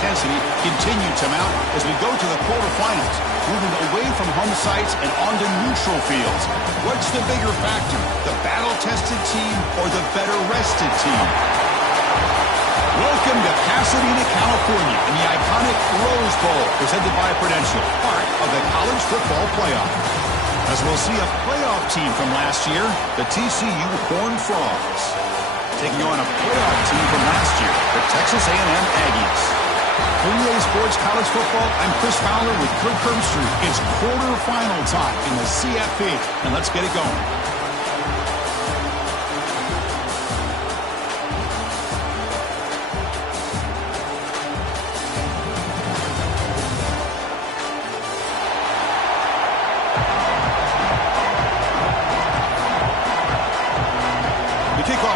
intensity continue to mount as we go to the quarterfinals, moving away from home sites and onto neutral fields. What's the bigger factor, the battle-tested team or the better-rested team? Welcome to Pasadena, California, in the iconic Rose Bowl, presented by Prudential, part of the college football playoff. As we'll see a playoff team from last year, the TCU Horned Frogs, taking on a playoff team from last year, the Texas A&M Aggies. For EA Sports College Football, I'm Chris Fowler with Kirk Herbstreit. It's quarterfinal time in the CFP, and let's get it going.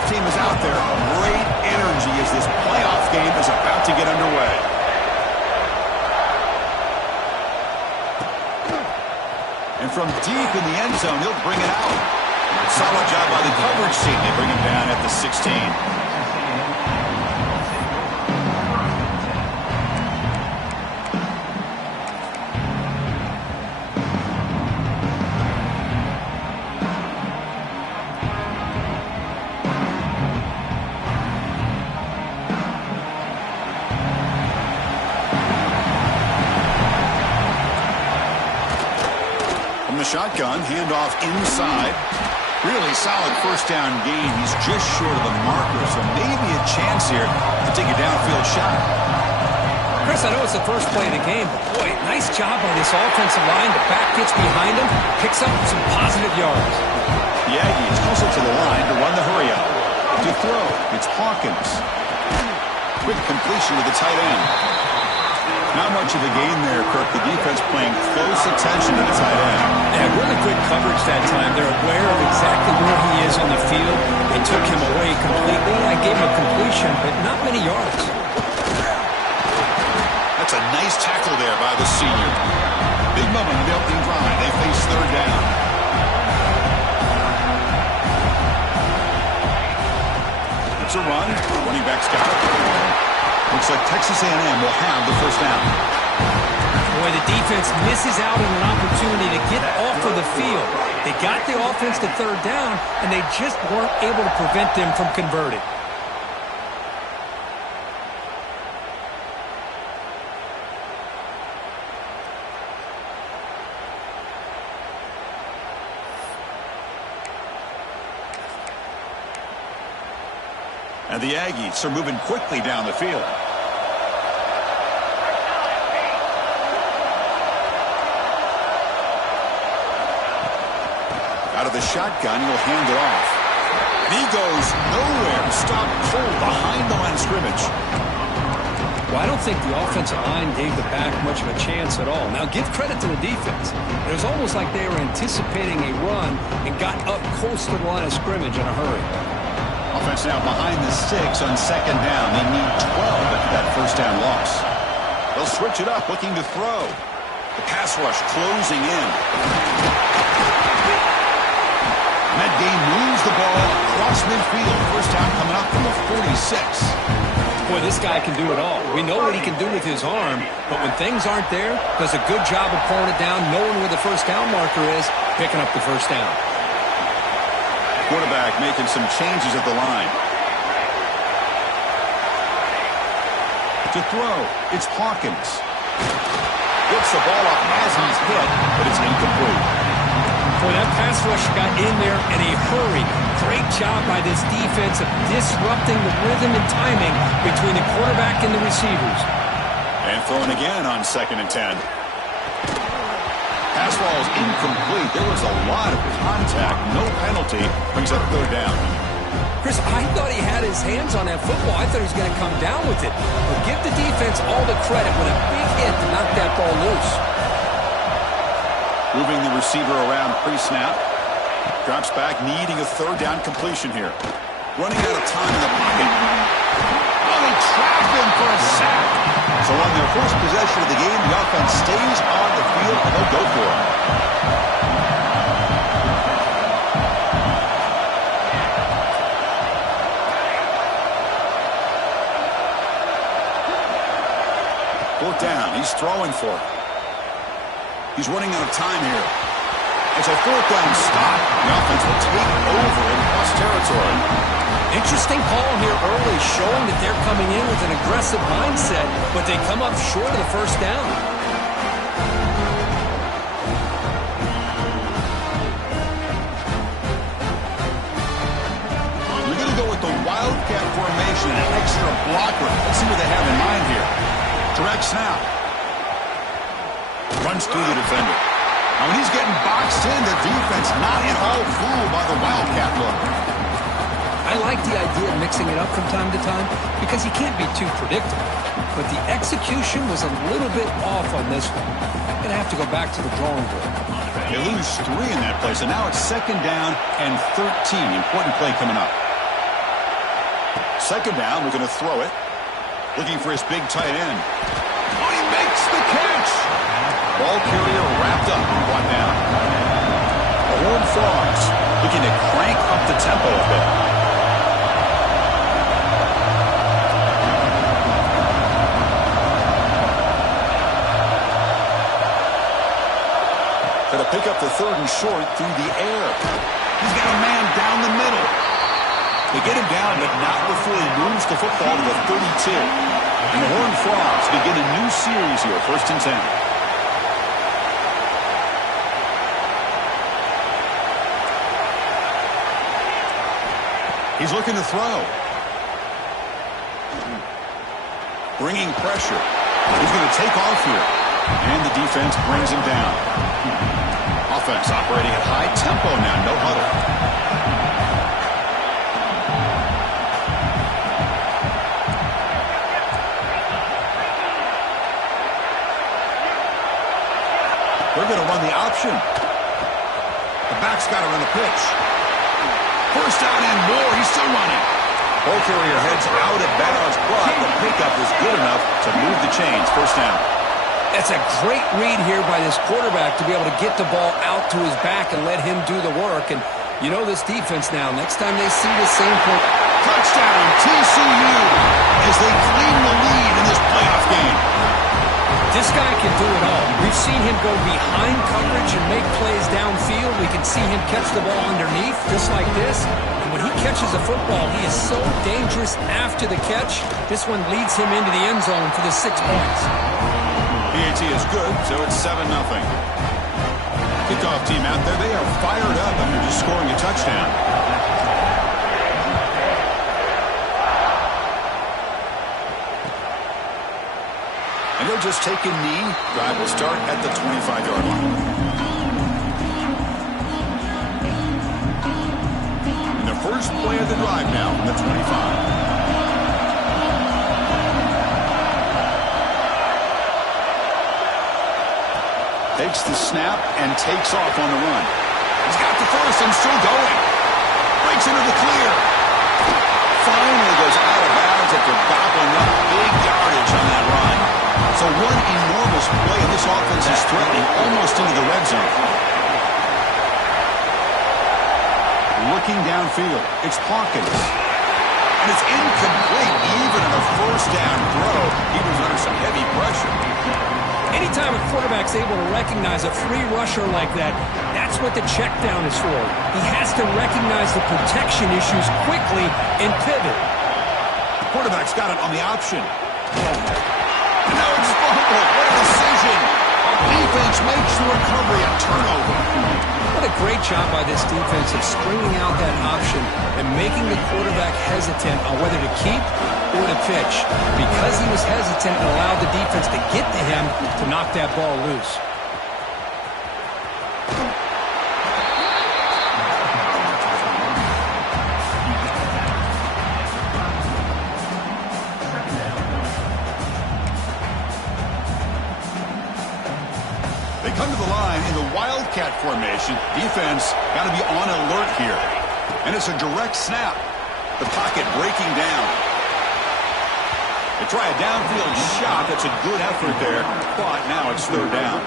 Team is out there. Great energy as this playoff game is about to get underway. And from deep in the end zone, he'll bring it out. Solid job by the coverage team. They bring him down at the 16. Shotgun, handoff inside. Really solid first down gain. He's just short of the marker, so maybe a chance here to take a downfield shot. Chris, I know it's the first play of the game, but boy, nice job on this offensive line. The back gets behind him, picks up some positive yards. The Aggies hustle to the line to run the hurry up. To throw, it's Hawkins. Quick completion to the tight end. Not much of a gain there, Kirk. The defense paying close attention to the tight end. Yeah, really good coverage that time. They're aware of exactly where he is on the field. They took him away completely. I gave him a completion, but not many yards. That's a nice tackle there by the senior. Big moment in the opening drive. They face third down. It's a run. Running back's got it. Looks like Texas A&M will have the first down. Boy, the defense misses out on an opportunity to get off of the field. They got the offense to third down, and they just weren't able to prevent them from converting. And the Aggies are moving quickly down the field. Out of the shotgun, he'll hand it off. And he goes nowhere. Stopped cold behind the line of scrimmage. Well, I don't think the offensive line gave the back much of a chance at all. Now, give credit to the defense. It was almost like they were anticipating a run and got up close to the line of scrimmage in a hurry. Offense now behind the 6 on second down. They need 12 after that first down loss. They'll switch it up, looking to throw. The pass rush closing in. And that game moves the ball across midfield. First down coming up from the 46. Boy, this guy can do it all. We know what he can do with his arm, but when things aren't there, does a good job of pulling it down, knowing where the first down marker is, picking up the first down. Quarterback making some changes at the line. To throw, it's Hawkins. Gets the ball up as he's hit, but it's incomplete. Boy, that pass rush got in there in a hurry. Great job by this defense of disrupting the rhythm and timing between the quarterback and the receivers. And throwing again on 2nd and 10. Pass ball is incomplete. There was a lot of contact. No penalty. Brings up third down. Chris, I thought he had his hands on that football. I thought he was going to come down with it. But give the defense all the credit with a big hit to knock that ball loose. Moving the receiver around pre-snap. Drops back, needing a third down completion here. Running out of time in the pocket. Oh, they trap him for a sack. So on their first possession of the game, the offense stays on the field, and they'll go for it. 4th down. He's throwing for it. He's running out of time here. It's a 4th down stop. The offense will take over in plus territory. Interesting call here early, showing that they're coming in with an aggressive mindset, but they come up short of the 1st down. We're going to go with the wildcat formation, an extra blocker. Let's see what they have in mind here. Direct snap. Runs through the defender. Now when he's getting boxed in, the defense not at all fooled by the wildcat look. I like the idea of mixing it up from time to time because you can't be too predictable. But the execution was a little bit off on this one. Going to have to go back to the drawing board. They lose 3 in that play, so now it's 2nd down and 13. Important play coming up. 2nd down, we're going to throw it. Looking for his big tight end. Oh, he makes the catch! Ball carrier wrapped up and brought down. The Horned Frogs looking to crank up the tempo a bit. Going to pick up the 3rd and short through the air. He's got a man down the middle. They get him down, but not before he moves the football to the 32. And the Horned Frogs begin a new series here, 1st and 10. He's looking to throw. Bringing pressure. He's going to take off here. And the defense brings him down. Offense operating at high tempo now. No huddle. They're going to run the option. The back's got to run the pitch. 1st down and more. He's still running. Ball carrier heads out of bounds, but the pickup was good enough to move the chains. 1st down. That's a great read here by this quarterback to be able to get the ball out to his back and let him do the work. And you know this defense now. Next time they see the same play. Touchdown, TCU, as they claim the lead in this playoff game. This guy can do it all. We've seen him go behind coverage and make plays downfield. We can see him catch the ball underneath, just like this. And when he catches a football, he is so dangerous after the catch. This one leads him into the end zone for the 6 points. PAT is good, so it's 7-0. Kickoff team out there, they are fired up after just scoring a touchdown. And they'll just take a knee. Drive will start at the 25-yard line. And the first play of the drive now from the 25. Takes the snap and takes off on the run. He's got the first and still going. Breaks into the clear. Finally goes out of bounds after gobbling up big yardage on that run. So one enormous play, and this offense is threatening almost into the red zone. Looking downfield, it's Hawkins. And it's incomplete even in a 1st down throw. He was under some heavy pressure. Anytime a quarterback's able to recognize a free rusher like that, that's what the check down is for. He has to recognize the protection issues quickly and pivot. The quarterback's got it on the option. And now it's fumbled. What a decision. Defense makes the recovery a turnover. What a great job by this defense of stringing out that option and making the quarterback hesitant on whether to keep or to pitch. Because he was hesitant, and allowed the defense to get to him to knock that ball loose. They come to the line in the wildcat formation. Defense got to be on alert here. And it's a direct snap. The pocket breaking down. They try a downfield shot. That's a good effort there. But now it's 3rd down.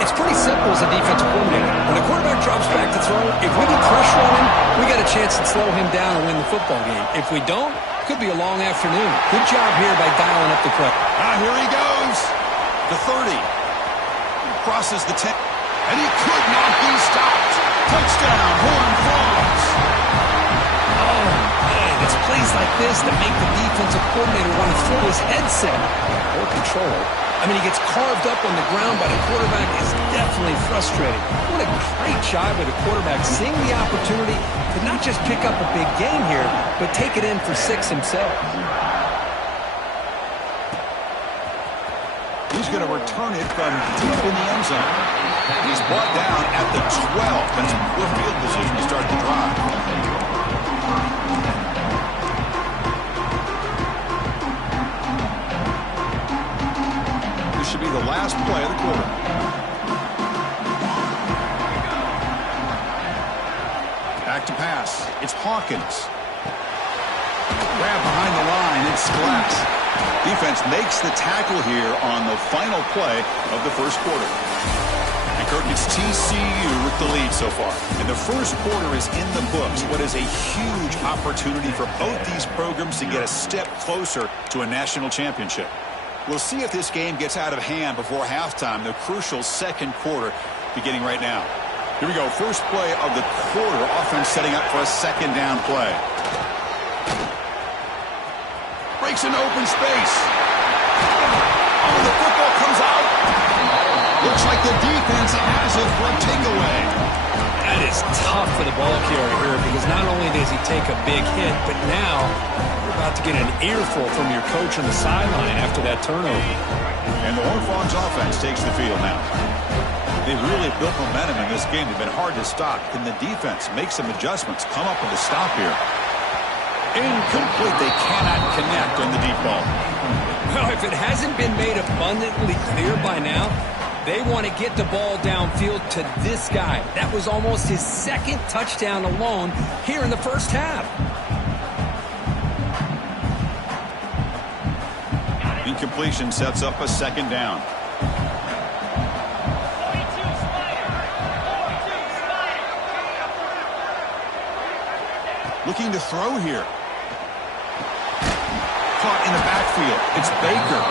It's pretty simple as a defensive coordinator. When the quarterback drops back to throw, if we get pressure on him, we got a chance to slow him down and win the football game. If we don't, Could be a long afternoon. Good job here by dialing up the crowd. Here he goes. The 30. Crosses the 10. And he could not be stopped. Touchdown, Horned Frogs. Oh, man, it's plays like this that make the defensive coordinator want to throw his headset. Poor control. I mean, he gets carved up on the ground by the quarterback. Is definitely frustrating. What a great job by the quarterback seeing the opportunity to not just pick up a big gain here, but take it in for 6 himself. He's going to return it from deep in the end zone. He's brought down at the 12. That's a poor field position to start the drive. This should be the last play of the quarter. Back to pass. It's Hawkins. Grab behind the line. It's Glass. Defense makes the tackle here on the final play of the first quarter. And Kirk, it's TCU with the lead so far. And the first quarter is in the books. What is a huge opportunity for both these programs to get a step closer to a national championship. We'll see if this game gets out of hand before halftime, the crucial second quarter beginning right now. Here we go. First play of the quarter. Offense setting up for a second down play. Breaks into open space. Oh, the football comes out. Looks like the defense has it for a takeaway. That is tough for the ball carrier here because not only does he take a big hit, but now you're about to get an earful from your coach on the sideline after that turnover. And the Horned Frogs offense takes the field now. They've really built momentum in this game. They've been hard to stop. Can the defense make some adjustments, come up with a stop here? Incomplete. They cannot connect on the deep ball. Well, if it hasn't been made abundantly clear by now, they want to get the ball downfield to this guy. That was almost his second touchdown alone here in the first half. Incompletion sets up a second down. Looking to throw here. Caught in the backfield. It's Baker.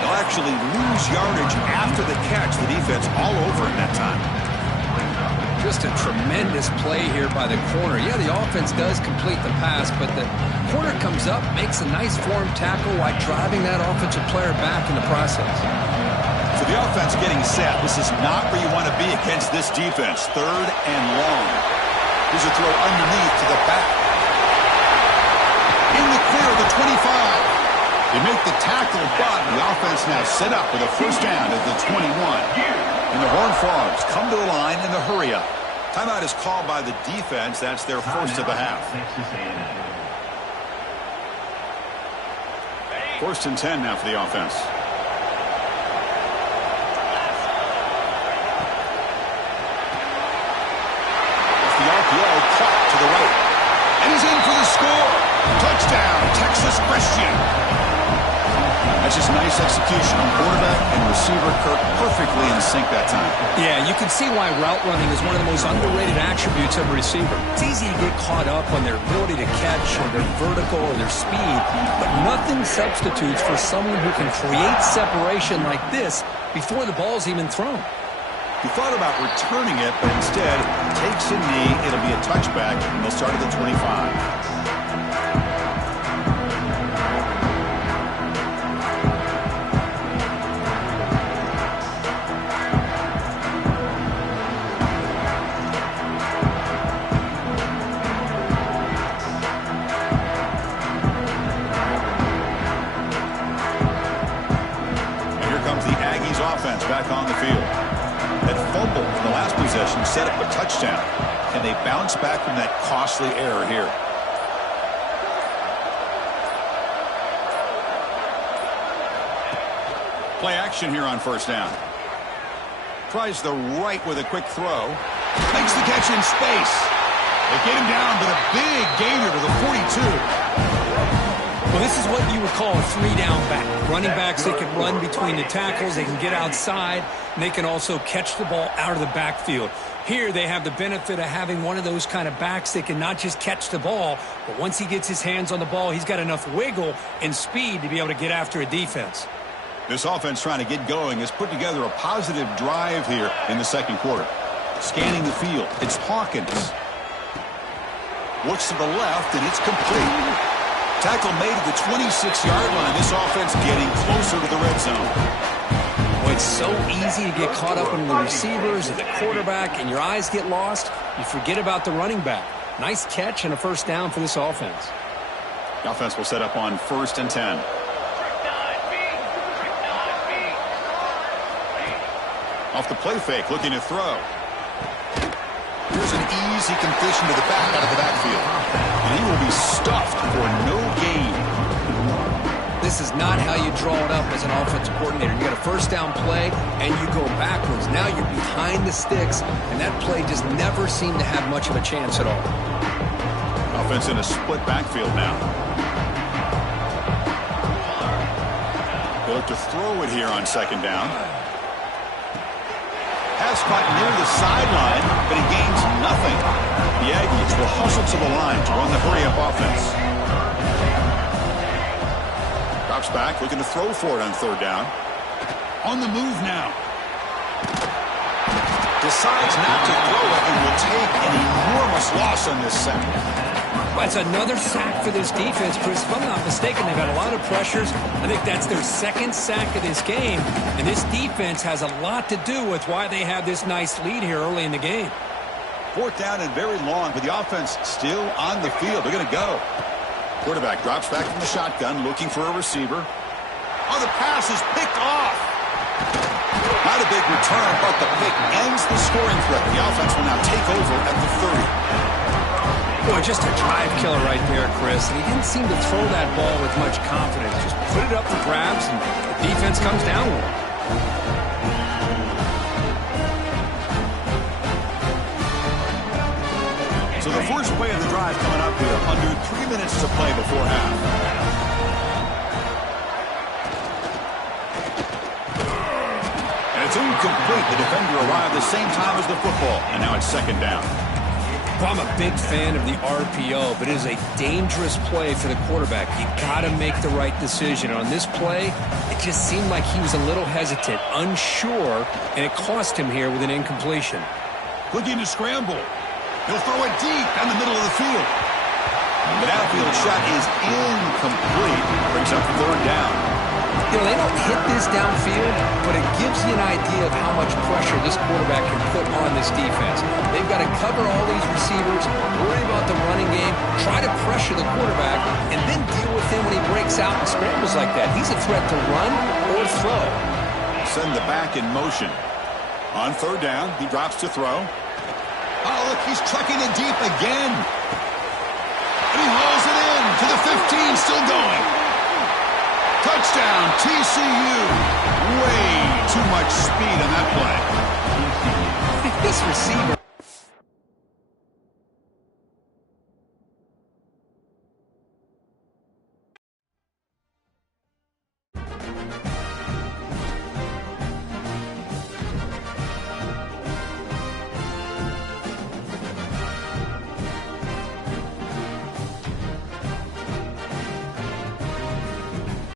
They'll actually lose yardage after the catch. The defense all over him that time. Just a tremendous play here by the corner. Yeah, the offense does complete the pass, but the corner comes up, makes a nice form tackle while driving that offensive player back in the process. So the offense getting set. This is not where you want to be against this defense. Third and long. Here's a throw underneath to the back. In the clear of the 25. They make the tackle, but the offense now set up with a first down at the 21. And the Horned Frogs come to the line in the hurry-up. Timeout is called by the defense. That's their first of the half. First and 10 now for the offense. It's the RPO caught to the right. And he's in for the score. Touchdown, Texas Christian. That's just nice execution on quarterback and receiver. Kirk perfectly in sync that time. Yeah, you can see why route running is one of the most underrated attributes of a receiver. It's easy to get caught up on their ability to catch or their vertical or their speed, but nothing substitutes for someone who can create separation like this before the ball's even thrown. He thought about returning it, but instead takes a knee. It'll be a touchback, and they'll start at the 25. Back on the field. That fumble in the last possession set up a touchdown. Can they bounce back from that costly error here? Play action here on first down. Tries the right with a quick throw. Makes the catch in space. They get him down, but a big gainer to the 42. Well, this is what you would call a three-down back. Running backs, they can run between the tackles, they can get outside, and they can also catch the ball out of the backfield. Here, they have the benefit of having one of those kind of backs that can not just catch the ball, but once he gets his hands on the ball, he's got enough wiggle and speed to be able to get after a defense. This offense trying to get going has put together a positive drive here in the second quarter. Scanning the field, it's Hawkins. Looks to the left, and it's complete. Tackle made at the 26-yard line. This offense getting closer to the red zone. Well, it's so easy to get caught up in the receivers and the quarterback, and your eyes get lost. You forget about the running back. Nice catch and a first down for this offense. The offense will set up on 1st and 10. Off the play fake, looking to throw. Here's an easy completion to the back out of the backfield. And he will be stuffed for no gain. This is not how you draw it up as an offensive coordinator. You got a first down play, and you go backwards. Now you're behind the sticks, and that play just never seemed to have much of a chance at all. Offense in a split backfield now. They look to throw it here on 2nd down. Pass caught near the sideline, but he gains nothing. The Aggies will hustle to the line to run the hurry-up offense. Drops back, looking to throw for it on 3rd down. On the move now. Decides not to throw it and will take an enormous loss on this sack. Well, it's another sack for this defense, Chris. If I'm not mistaken, they've got a lot of pressures. I think that's their 2nd sack of this game. And this defense has a lot to do with why they have this nice lead here early in the game. 4th down and very long, but the offense still on the field. They're going to go. Quarterback drops back from the shotgun, looking for a receiver. Oh, the pass is picked off. Not a big return, but the pick ends the scoring threat. The offense will now take over at the 30. Boy, just a drive killer right there, Chris. And he didn't seem to throw that ball with much confidence. Just put it up for grabs, and the defense comes down with it. So the first play of the drive coming up here, under 3 minutes to play before half. And it's incomplete. The defender arrived the same time as the football, and now it's 2nd down. Well, I'm a big fan of the RPO, but it is a dangerous play for the quarterback. You got to make the right decision. On this play, it just seemed like he was a little hesitant, unsure, and it cost him here with an incompletion. Looking to scramble. He'll throw it deep down the middle of the field. The downfield shot is incomplete. Brings up 3rd down. You know, they don't hit this downfield, but it gives you an idea of how much pressure this quarterback can put on this defense. They've got to cover all these receivers, worry about the running game, try to pressure the quarterback, and then deal with him when he breaks out and scrambles like that. He's a threat to run or throw. Send the back in motion. On 3rd down, he drops to throw. Oh, look, he's trucking it deep again. And he hauls it in to the 15, still going. Touchdown, TCU. Way too much speed on that play. This receiver